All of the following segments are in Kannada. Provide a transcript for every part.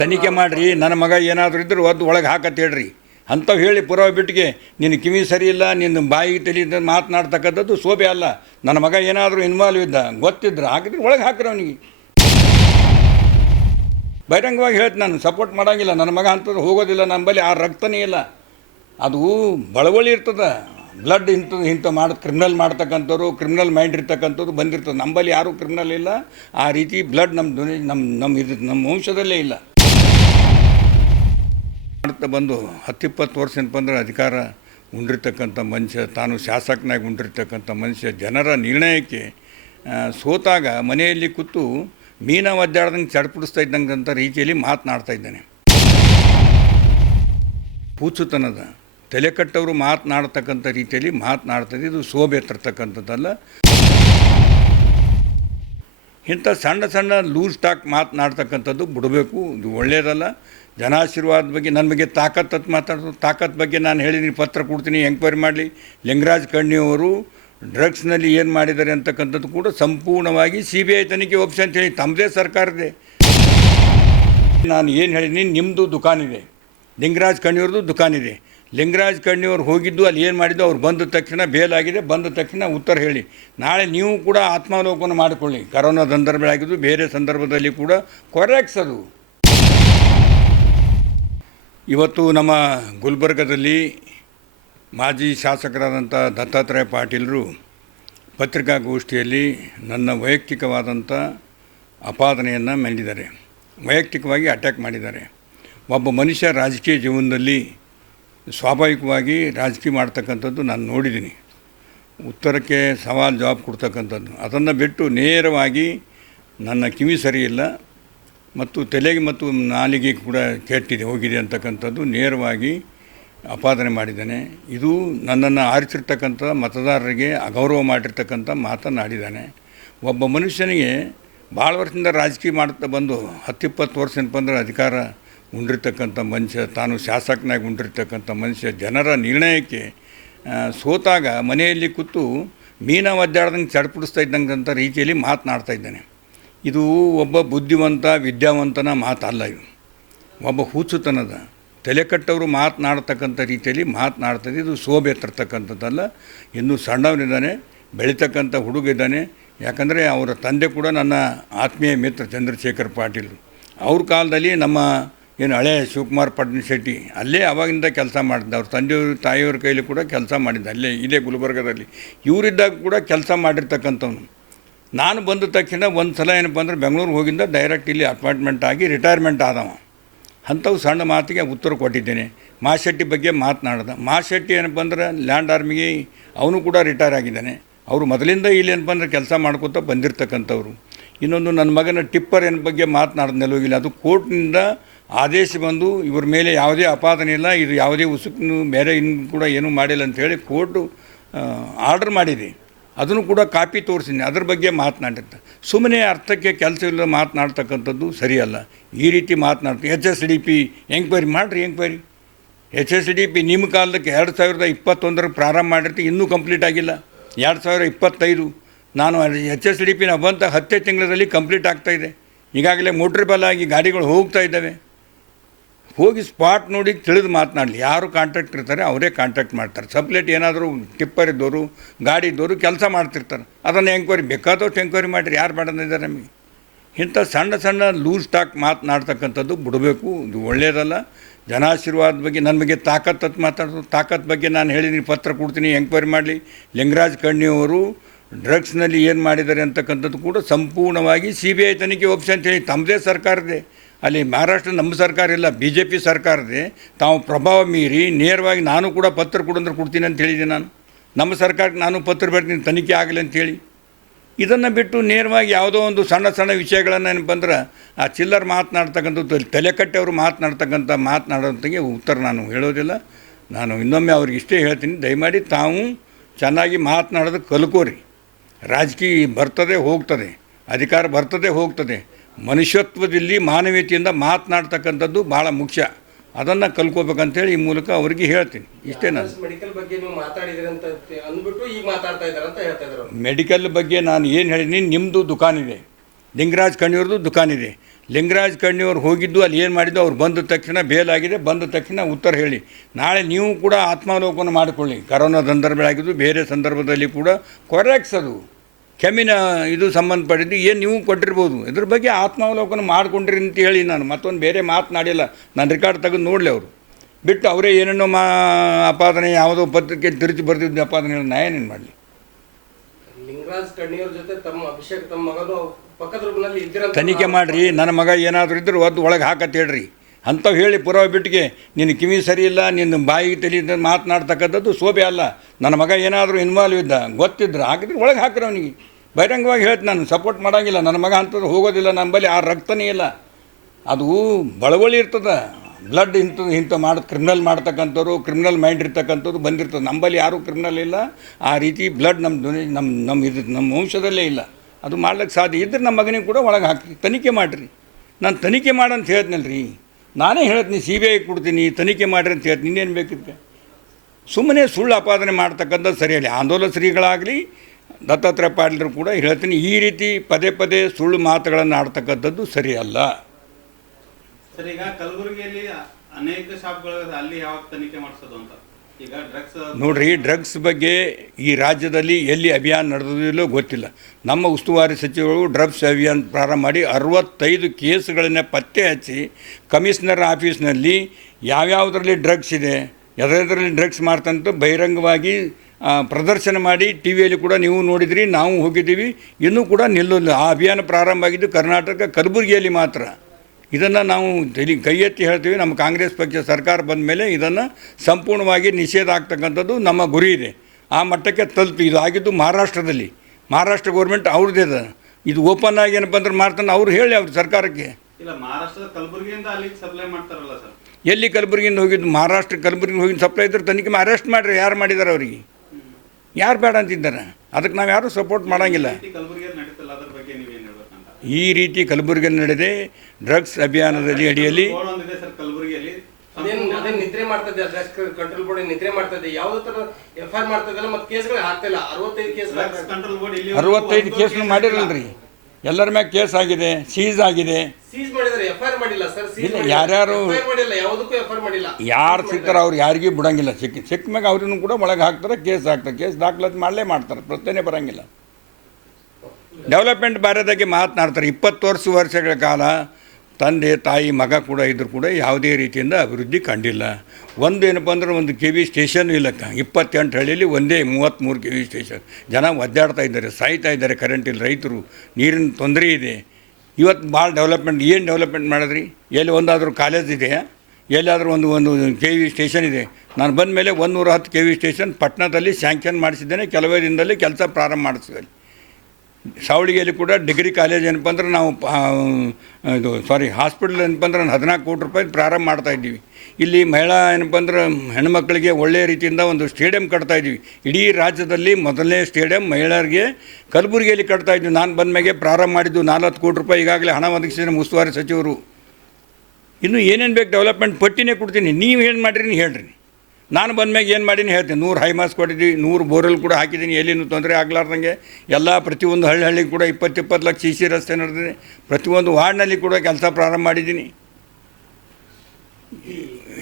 ತನಿಖೆ ಮಾಡಿರಿ, ನನ್ನ ಮಗ ಏನಾದರೂ ಇದ್ರೆ ಒದ್ದು ಒಳಗೆ ಹಾಕತ್ ಹೇಳ್ರಿ. ಅಂಥವು ಹೇಳಿ ಪುರಾವ ಬಿಟ್ಟಿಗೆ ನಿನ್ನ ಕಿವಿ ಸರಿ ಇಲ್ಲ ನಿನ್ನ ಬಾಯಿ ತಲೆ ಮಾತನಾಡ್ತಕ್ಕಂಥದ್ದು ಶೋಭೆ ಅಲ್ಲ. ನನ್ನ ಮಗ ಏನಾದರೂ ಇನ್ವಾಲ್ವ್ ಇದ್ದ, ಗೊತ್ತಿದ್ರೆ, ಹಾಕಿದ್ರೆ ಒಳಗೆ ಹಾಕ್ರಿ ಅವನಿಗೆ. ಬಹಿರಂಗವಾಗಿ ಹೇಳ್ತೀನಿ ನಾನು ಸಪೋರ್ಟ್ ಮಾಡೋಂಗಿಲ್ಲ. ನನ್ನ ಮಗ ಅಂಥದ್ದು ಹೋಗೋದಿಲ್ಲ ನಮ್ಮ ಬಳಿ ಆ ರಕ್ತನೇ ಇಲ್ಲ. ಅದು ಬಳವಳಿ ಇರ್ತದೆ. ಬ್ಲಡ್ ಇಂಥದ್ದು, ಇಂಥ ಮಾಡಿ ಕ್ರಿಮಿನಲ್ ಮಾಡ್ತಕ್ಕಂಥವ್ರು ಕ್ರಿಮಿನಲ್ ಮೈಂಡ್ ಇರ್ತಕ್ಕಂಥದ್ದು ಬಂದಿರ್ತದೆ. ನಂಬಲ್ಲಿ ಯಾರೂ ಕ್ರಿಮಿನಲ್ ಇಲ್ಲ. ಆ ರೀತಿ ಬ್ಲಡ್ ನಮ್ಮ ನಮ್ಮ ನಮ್ಮ ಇದು ನಮ್ಮ ವಂಶದಲ್ಲೇ ಇಲ್ಲ. ಮಾಡ್ತಾ ಬಂದು ಹತ್ತಿಪ್ಪತ್ತು ವರ್ಷ ಏನಪ್ಪ ಅಂದ್ರೆ ಅಧಿಕಾರ ಉಂಡಿರ್ತಕ್ಕಂಥ ಮನುಷ್ಯ, ತಾನು ಶಾಸಕನಾಗಿ ಉಂಡಿರ್ತಕ್ಕಂಥ ಮನುಷ್ಯ, ಜನರ ನಿರ್ಣಯಕ್ಕೆ ಸೋತಾಗ ಮನೆಯಲ್ಲಿ ಕೂತು ಮೀನ ಒದ್ದಾಡ್ದಂಗೆ ಚಡ್ಪಿಡಿಸ್ತಾ ಇದ್ದಂಗಂಥ ರೀತಿಯಲ್ಲಿ ಮಾತನಾಡ್ತಾ ಇದ್ದಾನೆ. ಪೂಚುತನದ, ತಲೆ ಕಟ್ಟವರು ಮಾತನಾಡ್ತಕ್ಕಂಥ ರೀತಿಯಲ್ಲಿ ಮಾತನಾಡ್ತದೆ ಇದು ಶೋಭೆ ತರ್ತಕ್ಕಂಥದ್ದಲ್ಲ. ಇಂಥ ಸಣ್ಣ ಸಣ್ಣ ಲೂಸ್ ಟಾಕ್ ಮಾತನಾಡ್ತಕ್ಕಂಥದ್ದು ಬಿಡಬೇಕು. ಇದು ಒಳ್ಳೆಯದಲ್ಲ ಜನಾಶೀರ್ವಾದ ಬಗ್ಗೆ ನನ್ನ ಬಗ್ಗೆ ತಾಕತ್ತು ಅಂತ ಮಾತಾಡೋದು ತಾಕತ್ತು ಬಗ್ಗೆ ನಾನು ಹೇಳಿದ್ದೀನಿ ಪತ್ರ ಕೊಡ್ತೀನಿ ಎಂಕ್ವೈರಿ ಮಾಡಲಿ. ಲಿಂಗರಾಜ್ ಕಣ್ಣಿಯವರು ಡ್ರಗ್ಸ್ನಲ್ಲಿ ಏನು ಮಾಡಿದ್ದಾರೆ ಅಂತಕ್ಕಂಥದ್ದು ಕೂಡ ಸಂಪೂರ್ಣವಾಗಿ ಸಿ ಬಿ ಐ ತನಿಖೆ ಒಪ್ಸಿ ಅಂತ ಹೇಳಿ ತಮ್ಮದೇ ಸರ್ಕಾರದೇ ನಾನು ಏನು ಹೇಳಿದ್ದೀನಿ ನಿಮ್ಮದು ದುಕಾನಿದೆ ಲಿಂಗರಾಜ್ ಕಣ್ಣಿಯವ್ರದ್ದು ದುಕಾನಿದೆ ಲಿಂಗರಾಜ್ ಕಣ್ಣಿಯವರು ಹೋಗಿದ್ದು, ಅಲ್ಲಿ ಏನು ಮಾಡಿದ್ದು, ಅವ್ರು ಬಂದ ತಕ್ಷಣ ಬೇಲಾಗಿದೆ, ಬಂದ ತಕ್ಷಣ ಉತ್ತರ ಹೇಳಿ. ನಾಳೆ ನೀವು ಕೂಡ ಆತ್ಮಾವಲೋಕನ ಮಾಡಿಕೊಳ್ಳಿ. ಕರೋನಾ ಸಂದರ್ಭಗಳಾಗಿದ್ದು ಬೇರೆ ಸಂದರ್ಭದಲ್ಲಿ ಕೂಡ ಕೊರೆಕ್ಸ್ ಅದು. ಇವತ್ತು ನಮ್ಮ ಗುಲ್ಬರ್ಗದಲ್ಲಿ ಮಾಜಿ ಶಾಸಕರಾದಂಥ ದತ್ತಾತ್ರೇಯ ಪಾಟೀಲರು ಪತ್ರಿಕಾಗೋಷ್ಠಿಯಲ್ಲಿ ನನ್ನ ವೈಯಕ್ತಿಕವಾದಂಥ ಅಪಾದನೆಯನ್ನು ಮೆಂದಿದ್ದಾರೆ ವೈಯಕ್ತಿಕವಾಗಿ ಅಟ್ಯಾಕ್ ಮಾಡಿದ್ದಾರೆ. ಒಬ್ಬ ಮನುಷ್ಯ ರಾಜಕೀಯ ಜೀವನದಲ್ಲಿ ಸ್ವಾಭಾವಿಕವಾಗಿ ರಾಜಕೀಯ ಮಾಡ್ತಕ್ಕಂಥದ್ದು ನಾನು ನೋಡಿದ್ದೀನಿ. ಉತ್ತರಕ್ಕೆ ಸವಾಲು, ಜವಾಬ್ ಕೊಡ್ತಕ್ಕಂಥದ್ದು. ಅದನ್ನು ಬಿಟ್ಟು ನೇರವಾಗಿ ನನ್ನ ಕಿವಿ ಸರಿಯಿಲ್ಲ ಮತ್ತು ತಲೆಗೆ ಮತ್ತು ನಾಲಿಗೆ ಕೂಡ ಕೆಟ್ಟಿದೆ, ಹೋಗಿದೆ ಅಂತಕ್ಕಂಥದ್ದು ನೇರವಾಗಿ ಆಪಾದನೆ ಮಾಡಿದ್ದಾನೆ. ಇದು ನನ್ನನ್ನು ಆರಿಸಿರ್ತಕ್ಕಂಥ ಮತದಾರರಿಗೆ ಅಗೌರವ ಮಾಡಿರ್ತಕ್ಕಂಥ ಮಾತನಾಡಿದ್ದಾನೆ ಒಬ್ಬ ಮನುಷ್ಯನಿಗೆ ಭಾಳ ವರ್ಷದಿಂದ ರಾಜಕೀಯ ಮಾಡ್ತಾ ಬಂದು ಹತ್ತಿಪ್ಪತ್ತು ವರ್ಷ ಏನಪ್ಪ ಅಂದ್ರೆ ಅಧಿಕಾರ ಉಂಡಿರ್ತಕ್ಕಂಥ ಮನುಷ್ಯ, ತಾನು ಶಾಸಕನಾಗಿ ಉಂಡಿರ್ತಕ್ಕಂಥ ಮನುಷ್ಯ, ಜನರ ನಿರ್ಣಯಕ್ಕೆ ಸೋತಾಗ ಮನೆಯಲ್ಲಿ ಕೂತು ಮೀನ ಒದ್ದಾಡ್ದಂಗೆ ಚಡ್ಪಡಿಸ್ತಾ ಇದ್ದಂಗೆ ಅಂತ ರೀತಿಯಲ್ಲಿ ಮಾತನಾಡ್ತಾ ಇದ್ದಾನೆ. ಇದು ಒಬ್ಬ ಬುದ್ಧಿವಂತ, ವಿದ್ಯಾವಂತನ ಮಾತಲ್ಲ ಇದು ಒಬ್ಬ ಹುಚ್ಚುತನದ ತಲೆ ಕಟ್ಟವರು ಮಾತನಾಡ್ತಕ್ಕಂಥ ರೀತಿಯಲ್ಲಿ ಮಾತನಾಡ್ತದೆ. ಇದು ಶೋಭೆ ತರ್ತಕ್ಕಂಥದ್ದಲ್ಲ. ಇನ್ನೂ ಸಣ್ಣವನಿದ್ದಾನೆ, ಬೆಳೀತಕ್ಕಂಥ ಹುಡುಗ ಇದ್ದಾನೆ ಯಾಕಂದರೆ ಅವರ ತಂದೆ ಕೂಡ ನನ್ನ ಆತ್ಮೀಯ ಮಿತ್ರ ಚಂದ್ರಶೇಖರ್ ಪಾಟೀಲ್. ಅವ್ರ ಕಾಲದಲ್ಲಿ ನಮ್ಮ ಏನು ಹಳೆ ಶಿವಕುಮಾರ್ ಪಟ್ನ ಶೆಟ್ಟಿ, ಅಲ್ಲೇ ಅವಾಗಿಂದ ಕೆಲಸ ಮಾಡಿದ್ದ. ಅವ್ರ ತಂದೆಯವರು, ತಾಯಿಯವ್ರ ಕೈಲಿ ಕೂಡ ಕೆಲಸ ಮಾಡಿದ್ದ. ಅಲ್ಲೇ, ಇದೇ ಗುಲ್ಬರ್ಗದಲ್ಲಿ. ಇವರಿದ್ದಾಗ ಕೂಡ ಕೆಲಸ ಮಾಡಿರ್ತಕ್ಕಂಥವ್ನು. ನಾನು ಬಂದ ತಕ್ಷಣ ಒಂದು ಸಲ ಏನಪ್ಪ ಅಂದ್ರೆ ಬೆಂಗಳೂರಿಗೆ ಹೋಗಿಂದ ಡೈರೆಕ್ಟ್ ಇಲ್ಲಿ ಅಪಾಯಿಂಟ್ಮೆಂಟ್ ಆಗಿ ರಿಟೈರ್ಮೆಂಟ್ ಆದವ. ಅಂಥವು ಸಣ್ಣ ಮಾತಿಗೆ ಉತ್ತರ ಕೊಟ್ಟಿದ್ದೇನೆ. ಮಾಶೆಟ್ಟಿ ಬಗ್ಗೆ ಮಾತನಾಡ್ದ. ಮಾಶೆಟ್ಟಿ ಏನಪ್ಪ ಅಂದ್ರೆ ಲ್ಯಾಂಡ್ ಆರ್ಮಿಗೆ ಅವನು ಕೂಡ ರಿಟೈರ್ ಆಗಿದ್ದಾನೆ. ಅವರು ಮೊದಲಿಂದ ಇಲ್ಲಿ ಏನಪ್ಪ ಅಂದ್ರೆ ಕೆಲಸ ಮಾಡ್ಕೋತಾ ಬಂದಿರತಕ್ಕಂಥವ್ರು. ಇನ್ನೊಂದು ನನ್ನ ಮಗನ ಟಿಪ್ಪರ್ ಏನ ಬಗ್ಗೆ ಮಾತನಾಡ್ದಲ್ಲ ಹೋಗಿಲ್ಲ ಅದು ಕೋರ್ಟ್ನಿಂದ ಆದೇಶ ಬಂದು ಇವ್ರ ಮೇಲೆ ಯಾವುದೇ ಅಪಾದನೆ ಇಲ್ಲ. ಇದು ಯಾವುದೇ ಉಸುಕು ಬೇರೆ ಇನ್ನು ಕೂಡ ಏನೂ ಮಾಡಿಲ್ಲ ಹೇಳಿ ಕೋರ್ಟು ಆರ್ಡರ್ ಮಾಡಿದೆ. ಅದನ್ನು ಕೂಡ ಕಾಪಿ ತೋರಿಸಿದ್ದೀನಿ. ಅದ್ರ ಬಗ್ಗೆ ಮಾತನಾಡಿರ್ತ ಸುಮ್ಮನೆ ಅರ್ಥಕ್ಕೆ ಕೆಲಸ ಇಲ್ಲ ಮಾತನಾಡ್ತಕ್ಕಂಥದ್ದು ಸರಿಯಲ್ಲ. ಈ ರೀತಿ ಮಾತನಾಡ್ತೀವಿ H S D P enquiry ಮಾಡಿರಿ enquiry. H S D P ನಿಮ್ಮ ಕಾಲಕ್ಕೆ ಎರಡು ಸಾವಿರದ ಇಪ್ಪತ್ತೊಂದರಲ್ಲಿ ಪ್ರಾರಂಭ ಮಾಡಿರ್ತೀವಿ ಇನ್ನೂ ಕಂಪ್ಲೀಟ್ ಆಗಿಲ್ಲ. ಎರಡು ಸಾವಿರ ಇಪ್ಪತ್ತೈದು ನಾನು ಎಚ್ ಎಸ್ ಡಿ ಪಿನ ಬಂತ ಹತ್ತೇ ತಿಂಗಳಲ್ಲಿ ಕಂಪ್ಲೀಟ್ ಆಗ್ತಾಯಿದೆ ಈಗಾಗಲೇ ಮೋಟ್ರ್ ಬಲ್ ಆಗಿ ಗಾಡಿಗಳು ಹೋಗ್ತಾ ಇದ್ದಾವೆ. ಹೋಗಿ ಸ್ಪಾಟ್ ನೋಡಿ ತಿಳಿದು ಮಾತನಾಡಲಿ. ಯಾರು ಕಾಂಟ್ರಾಕ್ಟ್ ಇರ್ತಾರೆ, ಅವರೇ ಕಾಂಟ್ಯಾಕ್ಟ್ ಮಾಡ್ತಾರೆ. ಸಪ್ಲೇಟ್ ಏನಾದರೂ ಟಿಪ್ಪರ್ ಇದ್ದವರು ಗಾಡಿ ಇದ್ದವರು ಕೆಲಸ ಮಾಡ್ತಿರ್ತಾರೆ. ಅದನ್ನು ಎಂಕ್ವೈರಿ ಬೇಕಾದಷ್ಟು ಎಂಕ್ವೈರಿ ಮಾಡಿರಿ, ಯಾರು ಮಾಡೋದಿದ್ದಾರೆ ನಮಗೆ. ಇಂಥ ಸಣ್ಣ ಸಣ್ಣ ಲೂಸ್ ಟಾಕ್ ಮಾತನಾಡ್ತಕ್ಕಂಥದ್ದು ಬಿಡಬೇಕು. ಇದು ಒಳ್ಳೆಯದಲ್ಲ ಜನಾಶೀರ್ವಾದ ಬಗ್ಗೆ ನನ್ನ ಬಗ್ಗೆ ತಾಕತ್ತು ಅಂತ ಮಾತಾಡೋದು ತಾಕತ್ ಬಗ್ಗೆ ನಾನು ಹೇಳಿದ್ದೀನಿ ಪತ್ರ ಕೊಡ್ತೀನಿ ಎಂಕ್ವೈರಿ ಮಾಡಲಿ. ಲಿಂಗರಾಜ್ ಕಣ್ಣಿಯವರು ಡ್ರಗ್ಸ್ನಲ್ಲಿ ಏನು ಮಾಡಿದ್ದಾರೆ ಅಂತಕ್ಕಂಥದ್ದು ಕೂಡ ಸಂಪೂರ್ಣವಾಗಿ ಸಿ ಬಿ ಐ ತನಿಖೆ ಒಪ್ಸಿ ಅಂತೇಳಿ ತಮ್ಮದೇ ಸರ್ಕಾರದೇ ಅಲ್ಲಿ ಮಹಾರಾಷ್ಟ್ರ ನಮ್ಮ ಸರ್ಕಾರ ಇಲ್ಲ ಬಿ ಜೆ ಪಿ ಸರ್ಕಾರದೇ, ತಾವು ಪ್ರಭಾವ ಮೀರಿ ನೇರವಾಗಿ ನಾನು ಕೂಡ ಪತ್ರ ಕೊಡಂದ್ರೆ ಕೊಡ್ತೀನಿ ಅಂತ ಹೇಳಿದೆ ನಾನು. ನಮ್ಮ ಸರ್ಕಾರಕ್ಕೆ ನಾನು ಪತ್ರ ಬರ್ತೀನಿ ತನಿಖೆ ಆಗಲಿ ಅಂತೇಳಿ ಇದನ್ನು ಬಿಟ್ಟು ನೇರವಾಗಿ ಯಾವುದೋ ಒಂದು ಸಣ್ಣ ಸಣ್ಣ ವಿಷಯಗಳನ್ನು ಅಂದ್ರೆ ಆ ಚಿಲ್ಲರ್ ಮಾತನಾಡ್ತಕ್ಕಂಥದ್ದು ತಲೆಕಟ್ಟೆಯವರು ಮಾತನಾಡ್ತಕ್ಕಂಥ ಮಾತನಾಡೋಂಥಗೆ ಉತ್ತರ ನಾನು ಹೇಳೋದಿಲ್ಲ. ನಾನು ಇನ್ನೊಮ್ಮೆ ಅವ್ರಿಗೆ ಇಷ್ಟೇ ಹೇಳ್ತೀನಿ, ದಯಮಾಡಿ ತಾವು ಚೆನ್ನಾಗಿ ಮಾತನಾಡೋದು ಕಲ್ಕೋರಿ. ರಾಜಕೀಯ ಬರ್ತದೆ, ಹೋಗ್ತದೆ. ಅಧಿಕಾರ ಬರ್ತದೆ, ಹೋಗ್ತದೆ. ಮನುಷ್ಯತ್ವದಲ್ಲಿ ಮಾನವೀಯತೆಯಿಂದ ಮಾತನಾಡ್ತಕ್ಕಂಥದ್ದು ಭಾಳ ಮುಖ್ಯ. ಅದನ್ನು ಕಲ್ಕೋಬೇಕಂತೇಳಿ ಈ ಮೂಲಕ ಅವರಿಗೆ ಹೇಳ್ತೀನಿ. ಇಷ್ಟೇ ನಾನು. ಮೆಡಿಕಲ್ ಬಗ್ಗೆ ನೀವು ಮಾತಾಡಿದ್ರಿ ಅಂತ ಅಂದ್ಬಿಟ್ಟು ಈಗ ಮಾತಾಡ್ತಾ ಇದಾರೆ ಅಂತ ಹೇಳ್ತಾ ಇದ್ರು. ಮೆಡಿಕಲ್ ಬಗ್ಗೆ ನಾನು ಏನು ಹೇಳಿದ್ದೀನಿ ನಿಮ್ಮದು ದುಕಾನಿದೆ ಲಿಂಗರಾಜ್ ಕಣ್ಣಿಯವ್ರದ್ದು ಇದೆ ಲಿಂಗರಾಜ್ ಕಣ್ಣಿಯವ್ರು ಹೋಗಿದ್ದು ಅಲ್ಲಿ ಏನು ಮಾಡಿದ್ದು ಅವ್ರು ಬಂದ ತಕ್ಷಣ ಬೇಲಾಗಿದೆ ಬಂದ ತಕ್ಷಣ ಉತ್ತರ ಹೇಳಿ. ನಾಳೆ ನೀವು ಕೂಡ ಆತ್ಮಾವಲೋಕನ ಮಾಡಿಕೊಳ್ಳಿ. ಕರೋನಾ ಸಂದರ್ಭ ಆಗಿದ್ದು ಬೇರೆ ಸಂದರ್ಭದಲ್ಲಿ ಕೂಡ ಕೊರೆಕ್ಸ್ ಅದು. ಕೆಮ್ಮಿನ ಇದು ಸಂಬಂಧಪಟ್ಟಿದ್ದು ಏನು ನೀವು ಕೊಟ್ಟಿರ್ಬೋದು. ಇದ್ರ ಬಗ್ಗೆ ಆತ್ಮಾವಲೋಕನ ಮಾಡಿಕೊಂಡ್ರಿ ಅಂತ ಹೇಳಿ ನಾನು. ಮತ್ತೊಂದು ಬೇರೆ ಮಾತನಾಡಿಲ್ಲ ನಾನು ರೆಕಾರ್ಡ್ ತೆಗೆದು ನೋಡಲಿ ಅವರು. ಬಿಟ್ಟು ಅವರೇ ಏನೇನೋ ಮಾ ಅಪಾದನೆ ಯಾವುದೋ ಪತ್ರಿಕೆ ತಿರುಚಿ ಬರ್ತಿದ್ದ ಅಪಾದನೆ ನಾ ಏನೇನು ಮಾಡಲಿ? ಲಿಂಗರಾಜ್ ಕಣ್ಣಿಯವ್ರ ಜೊತೆ ತಮ್ಮ ಅಭಿಷೇಕ್ ತಮ್ಮ ಮಗನು ಪಕ್ಕದ ರೂಮ್ನಲ್ಲಿ ಇದ್ದಿರಂತ ತನಿಖೆ ಮಾಡಿರಿ. ನನ್ನ ಮಗ ಏನಾದರೂ ಇದ್ರೆ ಒದ್ದು ಒಳಗೆ ಹಾಕತ್ತೆ ಹೇಳ್ರಿ. ಅಂಥವು ಹೇಳಿ ಪುರಾವೆ ಬಿಟ್ಟಿಗೆ ನಿನ್ನ ಕಿವಿ ಸರಿ ಇಲ್ಲ ನಿನ್ನ ಬಾಯಿಗೆ ತಲೆ ಮಾತನಾಡ್ತಕ್ಕಂಥದ್ದು ಶೋಭೆ ಅಲ್ಲ. ನನ್ನ ಮಗ ಏನಾದರೂ ಇನ್ವಾಲ್ವ್ ಇದ್ದ ಗೊತ್ತಿದ್ರೆ ಹಾಕಿದ್ರೆ ಒಳಗೆ ಹಾಕ್ರಿ ಅವನಿಗೆ. ಬಹಿರಂಗವಾಗಿ ಹೇಳ್ತೀನಿ ನಾನು ಸಪೋರ್ಟ್ ಮಾಡೋಂಗಿಲ್ಲ. ನನ್ನ ಮಗ ಅಂಥದ್ದು ಹೋಗೋದಿಲ್ಲ, ನಮ್ಮಲ್ಲಿ ಆ ರಕ್ತನೇ ಇಲ್ಲ. ಅದು ಬಳವಳಿ ಇರ್ತದೆ. ಬ್ಲಡ್ ಇಂಥ ಇಂಥ ಮಾಡಿ ಕ್ರಿಮಿನಲ್ ಮಾಡ್ತಕ್ಕಂಥವ್ರು ಕ್ರಿಮಿನಲ್ ಮೈಂಡ್ ಇರ್ತಕ್ಕಂಥದ್ದು ಬಂದಿರ್ತದೆ. ನಂಬಲ್ಲಿ ಯಾರೂ ಕ್ರಿಮಿನಲ್ ಇಲ್ಲ. ಆ ರೀತಿ ಬ್ಲಡ್ ನಮ್ಮ ಧ್ವನಿ ನಮ್ಮ ನಮ್ಮ ಇದು ನಮ್ಮ ವಂಶದಲ್ಲೇ ಇಲ್ಲ. ಅದು ಮಾಡ್ಲಿಕ್ಕೆ ಸಾಧ್ಯ ಇದ್ರೆ ನಮ್ಮ ಮಗನಿಗೆ ಕೂಡ ಒಳಗೆ ಹಾಕ್ರಿ ತನಿಖೆ ಮಾಡಿರಿ. ನಾನು ತನಿಖೆ ಮಾಡಂತ ಹೇಳ್ತೀನಲ್ಲ ರೀ ನಾನೇ ಹೇಳ್ತೀನಿ ಸಿ ಬಿ ಐ ಕೊಡ್ತೀನಿ, ತನಿಖೆ ಮಾಡಿರಿ ಅಂತ ಹೇಳ್ತೀನಿ. ಇನ್ನೇನು ಬೇಕಿದ್ದೆ ಸುಮ್ಮನೆ ಸುಳ್ಳು ಆಪಾದನೆ ಮಾಡ್ತಕ್ಕಂಥದ್ದು ಸರಿಯಲ್ಲ. ಆಂದೋಲನ ಶ್ರೀಗಳಾಗಲಿ ದತ್ತಾತ್ರೇಯ ಪಾಟೀಲರು ಕೂಡ ಹೇಳ್ತೀನಿ ಈ ರೀತಿ ಪದೇ ಪದೇ ಸುಳ್ಳು ಮಾತುಗಳನ್ನು ಆಡ್ತಕ್ಕಂಥದ್ದು ಸರಿಯಲ್ಲ. ಸರ್ ಈಗ ಕಲಬುರಗಿಯಲ್ಲಿ ಅನೇಕ ಶಾಪ್ಗಳು ಅಲ್ಲಿ ಯಾವಾಗ ತನಿಖೆ ಮಾಡಿಸೋದು ಅಂತ? ಈಗ ಡ್ರಗ್ಸ್ ನೋಡ್ರಿ ಡ್ರಗ್ಸ್ ಬಗ್ಗೆ ಈ ರಾಜ್ಯದಲ್ಲಿ ಎಲ್ಲಿ ಅಭಿಯಾನ ನಡೆದಿಲ್ಲೋ ಗೊತ್ತಿಲ್ಲ. ನಮ್ಮ ಉಸ್ತುವಾರಿ ಸಚಿವರು ಡ್ರಗ್ಸ್ ಅಭಿಯಾನ ಪ್ರಾರಂಭ ಮಾಡಿ ಅರವತ್ತೈದು ಕೇಸ್ಗಳನ್ನೇ ಪತ್ತೆ ಹಚ್ಚಿ ಕಮಿಷನರ್ ಆಫೀಸ್ನಲ್ಲಿ ಯಾವ್ಯಾವುದರಲ್ಲಿ ಡ್ರಗ್ಸ್ ಇದೆ ಯಾವುದ್ರಲ್ಲಿ ಡ್ರಗ್ಸ್ ಮಾಡ್ತಂತ ಬಹಿರಂಗವಾಗಿ ಪ್ರದರ್ಶನ ಮಾಡಿ ಟಿ ವಿಯಲ್ಲಿ ಕೂಡ ನೀವು ನೋಡಿದ್ರಿ ನಾವು ಹೋಗಿದ್ದೀವಿ. ಇನ್ನೂ ಕೂಡ ನಿಲ್ಲಲ್ಲ ಆ ಅಭಿಯಾನ ಪ್ರಾರಂಭ ಆಗಿದ್ದು ಕರ್ನಾಟಕ ಕಲಬುರಗಿಯಲ್ಲಿ ಮಾತ್ರ. ಇದನ್ನು ನಾವು ತಲೆ ಕೈ ಎತ್ತಿ ಹೇಳ್ತೀವಿ. ನಮ್ಮ ಕಾಂಗ್ರೆಸ್ ಪಕ್ಷ ಸರ್ಕಾರ ಬಂದ ಮೇಲೆ ಇದನ್ನು ಸಂಪೂರ್ಣವಾಗಿ ನಿಷೇಧ ಆಗ್ತಕ್ಕಂಥದ್ದು ನಮ್ಮ ಗುರಿ ಇದೆ. ಆ ಮಟ್ಟಕ್ಕೆ ತಲುಪಿ ಇದಾಗಿದ್ದು ಮಹಾರಾಷ್ಟ್ರದಲ್ಲಿ. ಮಹಾರಾಷ್ಟ್ರ ಗೌರ್ಮೆಂಟ್ ಅವ್ರದ್ದೇ ಇದೆ ಇದು ಓಪನ್ ಆಗಿ ಏನಪ್ಪ ಅಂದ್ರೆ ಮಾಡ್ತಾನೆ ಅವ್ರು ಹೇಳಿ ಅವ್ರ ಸರ್ಕಾರಕ್ಕೆ. ಇಲ್ಲ ಮಹಾರಾಷ್ಟ್ರದ ಕಲಬುರಗಿಯಿಂದ ಅಲ್ಲಿಗೆ ಸಪ್ಲೈ ಮಾಡ್ತಾರಲ್ಲ ಸರ್. ಎಲ್ಲಿ ಕಲಬುರಗಿಯಿಂದ ಹೋಗಿದ್ದು ಮಹಾರಾಷ್ಟ್ರ ಕಲಬುರಗಿ ಹೋಗಿದ್ದು ಸಪ್ಲೈ ಇದ್ರೆ ತನಿಖೆ ಅರೆಸ್ಟ್ ಮಾಡಿರಿ ಯಾರು ಮಾಡಿದ್ದಾರೆ ಅವರಿಗೆ? ಯಾರು ಬೇಡ ಅಂತಿದ್ದಾರೆ? ಅದಕ್ಕೆ ನಾವು ಯಾರೂ ಸಪೋರ್ಟ್ ಮಾಡೋಂಗಿಲ್ಲ. ಈ ಕಲಬುರಗಿಯಲ್ಲಿ ನಡೀತಲ್ಲ ಅದ್ರ ಬಗ್ಗೆ ನೀವೇನು ಹೇಳ್ಬೇಕಂತ ಈ ರೀತಿ ಕಲಬುರಗಿಯಲ್ಲಿ ನಡೆದೆ ಡ್ರಗ್ಸ್ ಅಭಿಯಾನದಲ್ಲಿ ಅಡಿಯಲ್ಲಿ. ನಿದ್ರೆ ಮಾಡ್ತಾ ಕಂಟ್ರೋಲ್ ಬೋರ್ಡ್ ನಿದ್ರೆ ಮಾಡ್ತದೆ ಯಾವ್ದು ತರ ಎಫ್ ಐ ಆರ್ ಮಾಡ್ತಾ ಮತ್ತೆ ಕೇಸ್ಗಳು ಹಾಕ್ತಿಲ್ಲ ಅರವತ್ತೈದು ಕೇಸ್ ಅರವತ್ತೈದು ಕೇಸ್ನು ಮಾಡಿರಲ್ರಿ. ಎಲ್ಲರ ಮ್ಯಾಗ ಕೇಸ್ ಆಗಿದೆ ಸೀಸ್ ಆಗಿದೆ. ಇಲ್ಲ, ಯಾರ್ಯಾರು- ಯಾರು ಸಿಗ್ತಾರೆ ಅವ್ರು ಯಾರಿಗೂ ಬಿಡಂಗಿಲ್ಲ. ಸಿಕ್ಕ ಸಿಕ್ಕ ಮ್ಯಾಗ ಅವ್ರನ್ನು ಕೂಡ ಒಳಗೆ ಹಾಕ್ತಾರೆ ಕೇಸ್ ಹಾಕ್ತಾರೆ. ಕೇಸ್ ದಾಖಲಾತಿ ಮಾಡಲೇ ಮಾಡ್ತಾರೆ ಪ್ರಶ್ನೆ ಬರಂಗಿಲ್ಲ. ಡೆವಲಪ್ಮೆಂಟ್ ಬಾರ್ಯದಾಗೆ ಮಾತನಾಡ್ತಾರೆ. ಇಪ್ಪತ್ತು ವರ್ಷ ವರ್ಷಗಳ ಕಾಲ ತಂದೆ ತಾಯಿ ಮಗ ಕೂಡ ಇದ್ದರೂ ಕೂಡ ಯಾವುದೇ ರೀತಿಯಿಂದ ಅಭಿವೃದ್ಧಿ ಕಂಡಿಲ್ಲ. ಒಂದು ಏನಪ್ಪ ಅಂದ್ರೆ ಒಂದು ಕೆ ವಿ ಸ್ಟೇಷನ್ ಇಲ್ಲಕ್ಕ, ಇಪ್ಪತ್ತೆಂಟು ಹಳ್ಳಿಯಲ್ಲಿ ಒಂದೇ ಮೂವತ್ತ್ಮೂರು ಕೆ ವಿ ಸ್ಟೇಷನ್. ಜನ ಒದ್ದಾಡ್ತಾ ಇದ್ದಾರೆ, ಸಾಯ್ತಾ ಇದ್ದಾರೆ ಕರೆಂಟ್ ಇಲ್ಲ ರೈತರು, ನೀರಿನ ತೊಂದರೆ ಇದೆ. ಇವತ್ತು ಭಾಳ ಡೆವಲಪ್ಮೆಂಟ್ ಏನು ಡೆವಲಪ್ಮೆಂಟ್ ಮಾಡಿದ್ರಿ? ಎಲ್ಲಿ ಒಂದಾದರೂ ಕಾಲೇಜ್ ಇದೆಯಾ? ಎಲ್ಲಾದರೂ ಒಂದು ಒಂದು ಕೆ ವಿ ಸ್ಟೇಷನ್ ಇದೆ. ನಾನು ಬಂದ ಮೇಲೆ ಒಂದು ನೂರ ಹತ್ತು ಕೆ ವಿ ಸ್ಟೇಷನ್ ಪಟ್ಟಣದಲ್ಲಿ ಸ್ಯಾಂಕ್ಷನ್ ಮಾಡಿಸಿದ್ದೇನೆ, ಕೆಲವೇ ದಿನದಲ್ಲಿ ಕೆಲಸ ಪ್ರಾರಂಭ ಮಾಡಿಸಿದ್ದೇನೆ ಸಾವಳಿಗೆಯಲ್ಲಿ ಕೂಡ ಡಿಗ್ರಿ ಕಾಲೇಜ್ ಏನಪ್ಪ ಅಂದ್ರೆ ನಾವು ಇದು ಸಾರಿ ಹಾಸ್ಪಿಟಲ್ ಏನಪ್ಪ ಅಂದ್ರೆ ಹದಿನಾಲ್ಕು ಕೋಟಿ ರೂಪಾಯಿ ಪ್ರಾರಂಭ ಮಾಡ್ತಾ ಇದ್ದೀವಿ. ಇಲ್ಲಿ ಮಹಿಳಾ ಏನಪ್ಪ ಅಂದ್ರೆ ಹೆಣ್ಮಕ್ಳಿಗೆ ಒಳ್ಳೆಯ ರೀತಿಯಿಂದ ಒಂದು ಸ್ಟೇಡಿಯಂ ಕಟ್ತಾ ಇದ್ದೀವಿ. ಇಡೀ ರಾಜ್ಯದಲ್ಲಿ ಮೊದಲನೇ ಸ್ಟೇಡಿಯಂ ಮಹಿಳೆಯರಿಗೆ ಕಲಬುರಗಿಯಲ್ಲಿ ಕಟ್ತಾ ಇದ್ವಿ. ನಾನು ಬಂದ ಮೇಲೆ ಪ್ರಾರಂಭ ಮಾಡಿದ್ದು ನಾಲ್ಕು ಕೋಟಿ ರೂಪಾಯಿ, ಈಗಾಗಲೇ ಹಣ ಒದಗಿಸಿದ ಉಸ್ತುವಾರಿ ಸಚಿವರು. ಇನ್ನು ಏನೇನು ಬೇಕು ಡೆವಲಪ್ಮೆಂಟ್ ಪಟ್ಟಿನೇ ಕೊಡ್ತೀನಿ. ನೀವು ಏನು ಮಾಡಿರಿ ಹೇಳ್ರಿ. ನಾನು ಬಂದ್ಮ್ಯಾಗ ಏನು ಮಾಡೀನಿ ಹೇಳ್ತೀನಿ. ನೂರು ಹೈಮಾಸ್ ಕೊಟ್ಟಿದ್ದೀವಿ ನೂರು ಬೋರ್ವೆಲ್ ಕೂಡ ಹಾಕಿದ್ದೀನಿ. ಎಲ್ಲಿನೂ ತೊಂದರೆ ಆಗ್ಲಾರ್ದಂಗೆ. ಎಲ್ಲ ಪ್ರತಿಯೊಂದು ಹಳ್ಳಿ ಹಳ್ಳಿ ಕೂಡ ಇಪ್ಪತ್ತು ಇಪ್ಪತ್ತು ಲಕ್ಷ ಸಿ ಸಿ ರಸ್ತೆ ನಡೆದಿದೆ. ಪ್ರತಿಯೊಂದು ವಾರ್ಡ್ನಲ್ಲಿ ಕೂಡ ಕೆಲಸ ಪ್ರಾರಂಭ ಮಾಡಿದ್ದೀನಿ.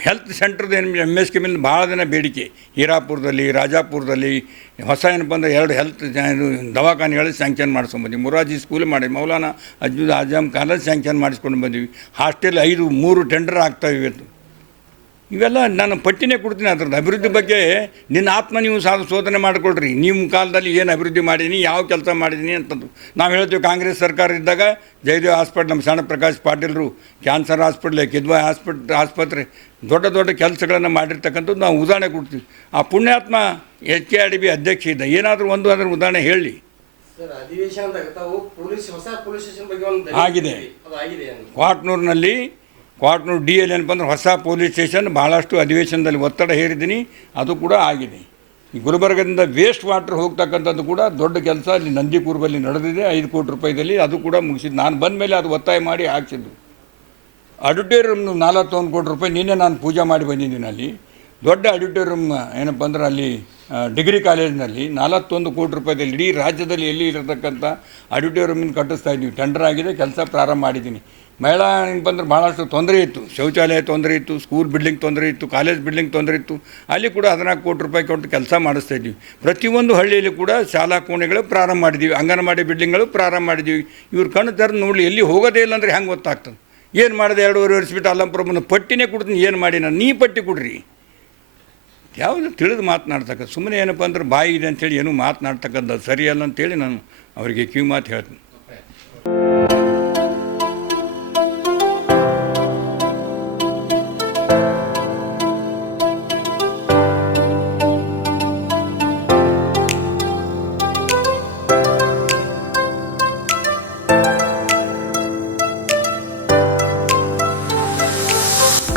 ಹೆಲ್ತ್ ಸೆಂಟ್ರದ್ದು ಏನು ಎಂ ಎಸ್ ಕೆಮಿಂದ ಭಾಳ ದಿನ ಬೇಡಿಕೆ. ಹೀರಾಪುರದಲ್ಲಿ, ರಾಜಾಪುರದಲ್ಲಿ ಹೊಸ ಏನಪ್ಪ ಅಂದರೆ ಎರಡು ಹೆಲ್ತ್ ದವಾಖಾನೆಗಳು ಸ್ಯಾಂಕ್ಷನ್ ಮಾಡಿಸ್ಕೊಂಡ್ಬಂದ್ವಿ ಮುರಾಜಿ ಸ್ಕೂಲ್ ಮಾಡಿ, ಮೌಲಾನಾ ಅಜ್ಜುದ್ ಆಜಮ್ ಕಾಲೇಜ್ ಸ್ಯಾಂಕ್ಷನ್ ಮಾಡಿಸ್ಕೊಂಡು ಬಂದ್ವಿ. ಹಾಸ್ಟೆಲ್ ಐದು, ಮೂರು ಟೆಂಡರ್ ಆಗ್ತಾವೆ ಇವತ್ತು. ಇವೆಲ್ಲ ನಾನು ಪಟ್ಟಿನೇ ಕೊಡ್ತೀನಿ ಅದ್ರದ್ದು. ಅಭಿವೃದ್ಧಿ ಬಗ್ಗೆ ನಿನ್ನ ಆತ್ಮ ನೀವು ಸಾಧ ಶೋಧನೆ ಮಾಡಿಕೊಳ್ರಿ. ನಿಮ್ಮ ಕಾಲದಲ್ಲಿ ಏನು ಅಭಿವೃದ್ಧಿ ಮಾಡೀನಿ ಯಾವ ಕೆಲಸ ಮಾಡಿದ್ದೀನಿ ಅಂತಂದು ನಾವು ಹೇಳ್ತೀವಿ ಕಾಂಗ್ರೆಸ್ ಸರ್ಕಾರ ಇದ್ದಾಗ ಜಯದೇವ್ ಹಾಸ್ಪಿಟ್ಲ್ ನಮ್ಮ ಸಣ್ಣ ಪ್ರಕಾಶ್ ಪಾಟೀಲ್ರು ಕ್ಯಾನ್ಸರ್ ಹಾಸ್ಪಿಟ್ಲ್ ಕಿದ್ವಾ ಹಾಸ್ಪಿಟ್ ಆಸ್ಪತ್ರೆ ದೊಡ್ಡ ದೊಡ್ಡ ಕೆಲಸಗಳನ್ನು ಮಾಡಿರ್ತಕ್ಕಂಥದ್ದು ನಾವು ಉದಾಹರಣೆ ಕೊಡ್ತೀವಿ. ಆ ಪುಣ್ಯಾತ್ಮ H K R D B ಅಧ್ಯಕ್ಷ ಇದ್ದ. ಏನಾದರೂ ಒಂದು ಅದರ ಉದಾಹರಣೆ ಹೇಳಿ. ಆಗಿದೆ. ಕ್ವಾಟ್ನೂರಿನಲ್ಲಿ ಕ್ವಾಟ್ನೂರು ಡಿ ಎಲ್ ಏನಪ್ಪ ಅಂದ್ರೆ ಹೊಸ ಪೊಲೀಸ್ ಸ್ಟೇಷನ್ ಭಾಳಷ್ಟು ಅಧಿವೇಶನದಲ್ಲಿ ಒತ್ತಡ ಹೇರಿದ್ದೀನಿ, ಅದು ಕೂಡ ಆಗಿದೆ. ಗುಲ್ಬರ್ಗದಿಂದ ವೇಸ್ಟ್ ವಾಟರ್ ಹೋಗ್ತಕ್ಕಂಥದ್ದು ಕೂಡ ದೊಡ್ಡ ಕೆಲಸ, ಅಲ್ಲಿ ನಂದಿಕೂರ್ಬಲ್ಲಿ ನಡೆದಿದೆ, ಐದು ಕೋಟಿ ರೂಪಾಯಿದಲ್ಲಿ, ಅದು ಕೂಡ ಮುಗಿಸಿದ್ದು. ನಾನು ಬಂದ ಮೇಲೆ ಅದು ಒತ್ತಾಯ ಮಾಡಿ ಹಾಕ್ಸಿದ್ದು. ಆಡಿಟೋರಿಯಮ್ ನಾಲ್ವತ್ತೊಂದು ಕೋಟಿ ರೂಪಾಯಿ ನಿನ್ನೆ ನಾನು ಪೂಜೆ ಮಾಡಿ ಬಂದಿದ್ದೀನಿ ಅಲ್ಲಿ. ದೊಡ್ಡ ಆಡಿಟೋರಿಯಮ್ ಏನಪ್ಪ ಅಂದ್ರೆ ಅಲ್ಲಿ ಡಿಗ್ರಿ ಕಾಲೇಜಿನಲ್ಲಿ ನಾಲ್ವತ್ತೊಂದು ಕೋಟಿ ರೂಪಾಯಿದಲ್ಲಿ ಇಡೀ ರಾಜ್ಯದಲ್ಲಿ ಎಲ್ಲಿ ಇರತಕ್ಕಂಥ ಆಡಿಟೋರಿಯಮನ್ನು ಕಟ್ಟಿಸ್ತಾ ಇದ್ದೀವಿ. ಟೆಂಡರ್ ಆಗಿದೆ, ಕೆಲಸ ಪ್ರಾರಂಭ ಮಾಡಿದ್ದೀನಿ. ಮಹಿಳಾ ಬಂದ್ರೆ ಭಾಳಷ್ಟು ತೊಂದರೆ ಇತ್ತು. ಶೌಚಾಲಯ ತೊಂದರೆ ಇತ್ತು ಸ್ಕೂಲ್ ಬಿಲ್ಡಿಂಗ್ ತೊಂದರೆ ಇತ್ತು ಕಾಲೇಜ್ ಬಿಲ್ಡಿಂಗ್ ತೊಂದರೆ ಇತ್ತು. ಅಲ್ಲಿ ಕೂಡ ಹದಿನಾಲ್ಕು ಕೋಟಿ ರೂಪಾಯಿ ಕೊಟ್ಟು ಕೆಲಸ ಮಾಡಿಸ್ತಾ ಇದ್ವಿ. ಪ್ರತಿಯೊಂದು ಹಳ್ಳಿಯಲ್ಲಿ ಕೂಡ ಶಾಲಾ ಕೋಣೆಗಳು ಪ್ರಾರಂಭ ಮಾಡಿದ್ದೀವಿ ಅಂಗನವಾಡಿ ಬಿಲ್ಡಿಂಗ್ಗಳು ಪ್ರಾರಂಭ ಮಾಡಿದ್ದೀವಿ ಇವ್ರು ಕಣ್ಣು ತೆರೆದು ನೋಡಲಿ ಎಲ್ಲಿ ಹೋಗೋದೇ ಇಲ್ಲ ಅಂದರೆ ಹೆಂಗೆ ಗೊತ್ತಾಗ್ತದೆ? ಏನು ಮಾಡಿದೆ ಎರಡೂವರೆ ವರ್ಷ ಬಿಟ್ಟು ಅಲ್ಲಂಪುರಮ್ಮನ ಪಟ್ಟಿನೇ ಕೊಡ್ತೀನಿ ಏನು ಮಾಡಿ ನಾನು ನೀ ಪಟ್ಟಿ ಕೊಡ್ರಿ. ಯಾವುದು ತಿಳಿದು ಮಾತನಾಡ್ತಕ್ಕ ಸುಮ್ಮನೆ ಏನಪ್ಪ ಅಂದ್ರೆ ಬಾಯಿ ಇದೆ ಅಂತೇಳಿ ಏನೂ ಮಾತನಾಡ್ತಕ್ಕಂಥ ಸರಿಯಲ್ಲ ಅಂತೇಳಿ ನಾನು ಅವರಿಗೆ ಕಿವಿ ಮಾತು ಹೇಳ್ತೀನಿ.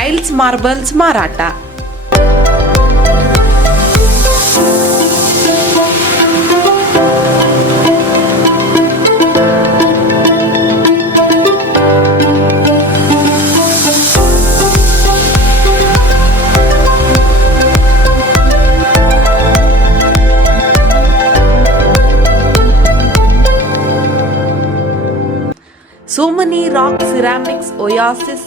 ಟೈಲ್ಸ್ ಮಾರ್ಬಲ್ಸ್ ಮಾರಾಟ ಸೋಮನಿ ರಾಕ್ ಸಿರಾಮಿಕ್ಸ್ ಒಯಾಸಿಸ್